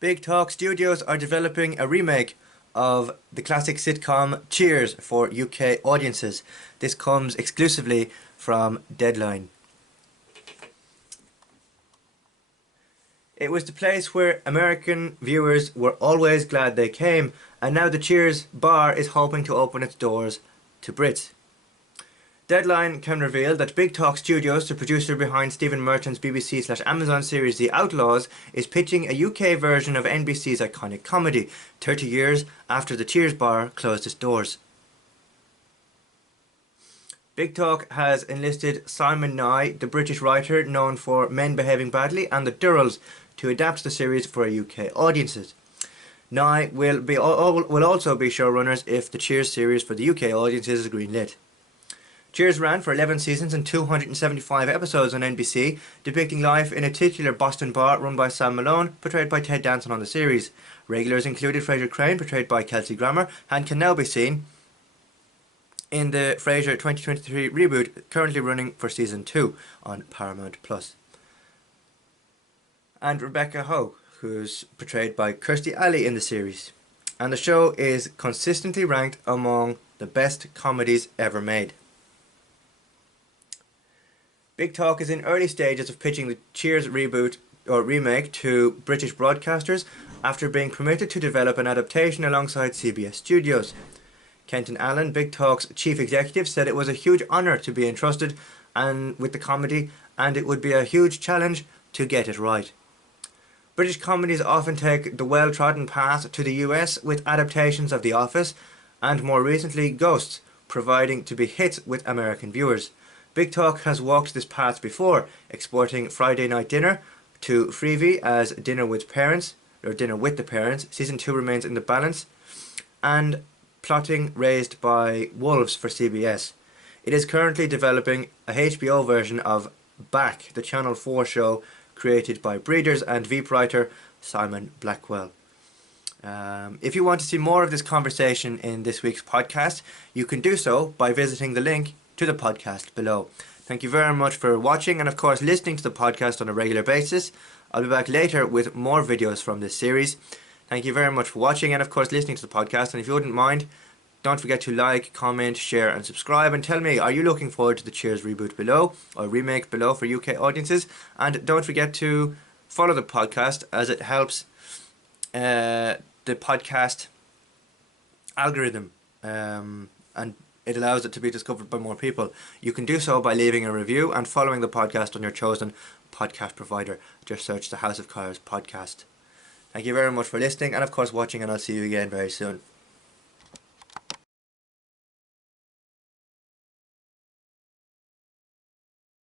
Big Talk Studios are developing a remake of the classic sitcom Cheers for UK audiences. This comes exclusively from Deadline. It was the place where American viewers were always glad they came, and now the Cheers bar is hoping to open its doors to Brits. Deadline can reveal that Big Talk Studios, the producer behind Stephen Merchant's BBC/Amazon series The Outlaws, is pitching a UK version of NBC's iconic comedy, 30 years after the Cheers bar closed its doors. Big Talk has enlisted Simon Nye, the British writer known for Men Behaving Badly and The Durrells, to adapt the series for UK audiences. Nye will also be showrunners if the Cheers series for the UK audiences is greenlit. Cheers ran for 11 seasons and 275 episodes on NBC, depicting life in a titular Boston bar run by Sam Malone, portrayed by Ted Danson on the series. Regulars included Frasier Crane, portrayed by Kelsey Grammer, and can now be seen in the Frasier 2023 reboot, currently running for Season 2 on Paramount+. And Rebecca Howe, who's portrayed by Kirstie Alley in the series. And the show is consistently ranked among the best comedies ever made. Big Talk is in early stages of pitching the Cheers reboot or remake to British broadcasters after being permitted to develop an adaptation alongside CBS Studios. Kenton Allen, Big Talk's chief executive, said it was a huge honour to be entrusted with the comedy, and it would be a huge challenge to get it right. British comedies often take the well-trodden path to the US, with adaptations of The Office and more recently Ghosts proving to be hits with American viewers. Big Talk has walked this path before, exporting Friday Night Dinner to Freevee as Dinner with Parents, or Dinner with the Parents. Season 2 remains in the balance, and Plotting Raised by Wolves for CBS. It is currently developing a HBO version of Back, the Channel 4 show created by Breeders and Veep writer Simon Blackwell. If you want to see more of this conversation in this week's podcast, you can do so by visiting the link to the podcast below. Thank you very much for watching and of course listening to the podcast on a regular basis. I'll be back later with more videos from this series. Thank you very much for watching and of course listening to the podcast, and if you wouldn't mind, don't forget to like, comment, share and subscribe, and tell me, are you looking forward to the Cheers reboot below or remake below for UK audiences? And don't forget to follow the podcast, as it helps the podcast algorithm, and it allows it to be discovered by more people. You can do so by leaving a review and following the podcast on your chosen podcast provider. Just search the House of Cards podcast. Thank you very much for listening and of course watching, and I'll see you again very soon.